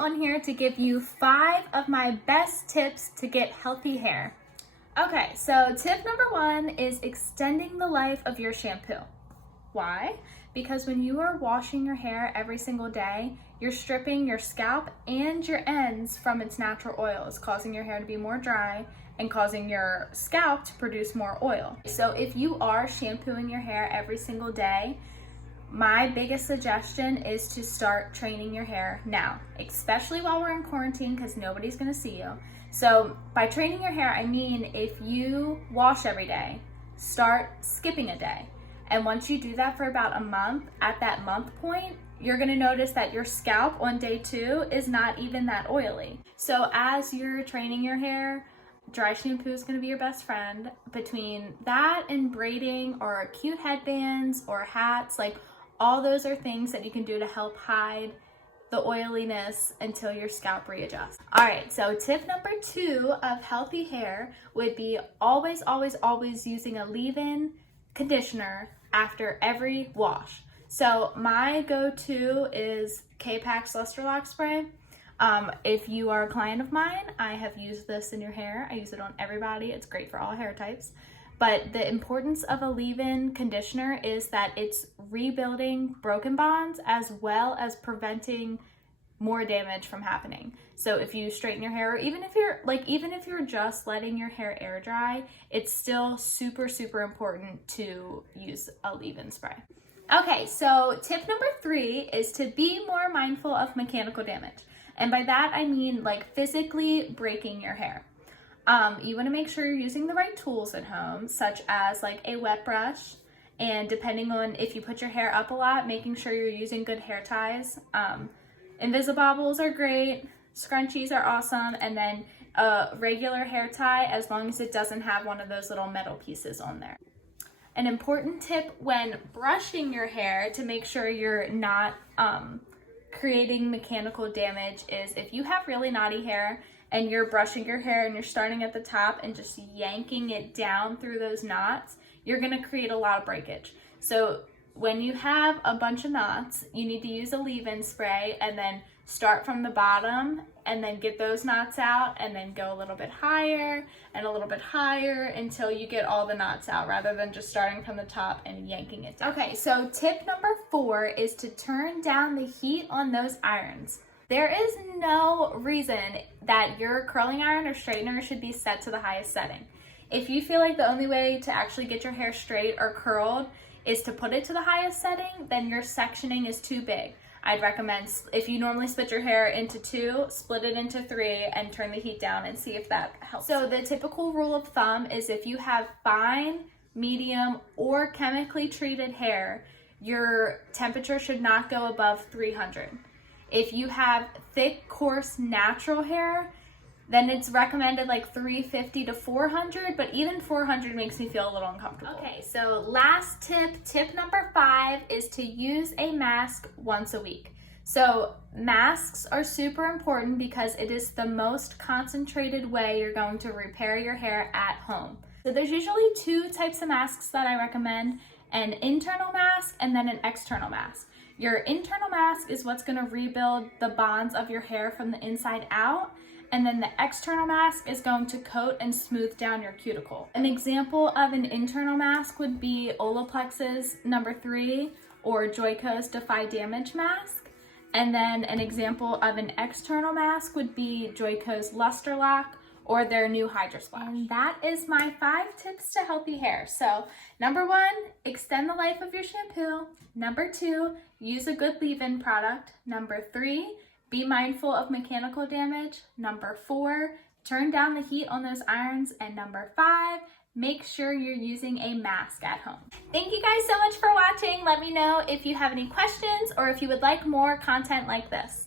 on here to give you 5 of my best tips to get healthy hair. Okay, so tip number 1 is extending the life of your shampoo. Why? Because when you are washing your hair every single day, you're stripping your scalp and your ends from its natural oils, causing your hair to be more dry and causing your scalp to produce more oil. So if you are shampooing your hair every single day, my biggest suggestion is to start training your hair now, especially while we're in quarantine because nobody's gonna see you. So by training your hair, I mean if you wash every day, start skipping a day. And once you do that for about a month, at that month point, you're gonna notice that your scalp on day 2 is not even that oily. So as you're training your hair, dry shampoo is gonna be your best friend. Between that and braiding or cute headbands or hats, like all those are things that you can do to help hide the oiliness until your scalp readjusts. All right, so tip number 2 of healthy hair would be always using a leave-in conditioner after every wash. So my go-to is Kpak's Luster Lock Spray. If you are a client of mine, I have used this in your hair. I use it on everybody. It's great for all hair types. But the importance of a leave-in conditioner is that it's rebuilding broken bonds as well as preventing more damage from happening. So if you straighten your hair, or even if you're just letting your hair air dry, it's still super important to use a leave-in spray. Okay, so tip number 3 is to be more mindful of mechanical damage. And by that, I mean like physically breaking your hair. You wanna make sure you're using the right tools at home, such as like a wet brush, and depending on if you put your hair up a lot, making sure you're using good hair ties. Invisibobbles are great, scrunchies are awesome, and then a regular hair tie as long as it doesn't have one of those little metal pieces on there. An important tip when brushing your hair to make sure you're not creating mechanical damage is if you have really knotty hair and you're brushing your hair and you're starting at the top and just yanking it down through those knots, you're gonna create a lot of breakage. So when you have a bunch of knots, you need to use a leave-in spray and then start from the bottom and then get those knots out and then go a little bit higher and a little bit higher until you get all the knots out rather than just starting from the top and yanking it down. Okay, so tip number 4 is to turn down the heat on those irons. There is no reason that your curling iron or straightener should be set to the highest setting. If you feel like the only way to actually get your hair straight or curled is to put it to the highest setting, then your sectioning is too big. I'd recommend, if you normally split your hair into 2, split it into 3 and turn the heat down and see if that helps. So the typical rule of thumb is if you have fine, medium, or chemically treated hair, your temperature should not go above 300. If you have thick, coarse, natural hair, then it's recommended like 350 to 400, but even 400 makes me feel a little uncomfortable. Okay, so last tip number 5 is to use a mask once a week. So masks are super important because it is the most concentrated way you're going to repair your hair at home. So there's usually 2 types of masks that I recommend, an internal mask and then an external mask. Your internal mask is what's gonna rebuild the bonds of your hair from the inside out, and then the external mask is going to coat and smooth down your cuticle. An example of an internal mask would be Olaplex's number 3 or Joicos Defy Damage mask. And then an example of an external mask would be Joicos Luster Lock or their new Hydra Splash. And that is my 5 tips to healthy hair. So number 1, extend the life of your shampoo. Number 2, use a good leave-in product. Number 3, be mindful of mechanical damage. Number 4, turn down the heat on those irons. And number 5, make sure you're using a mask at home. Thank you guys so much for watching. Let me know if you have any questions or if you would like more content like this.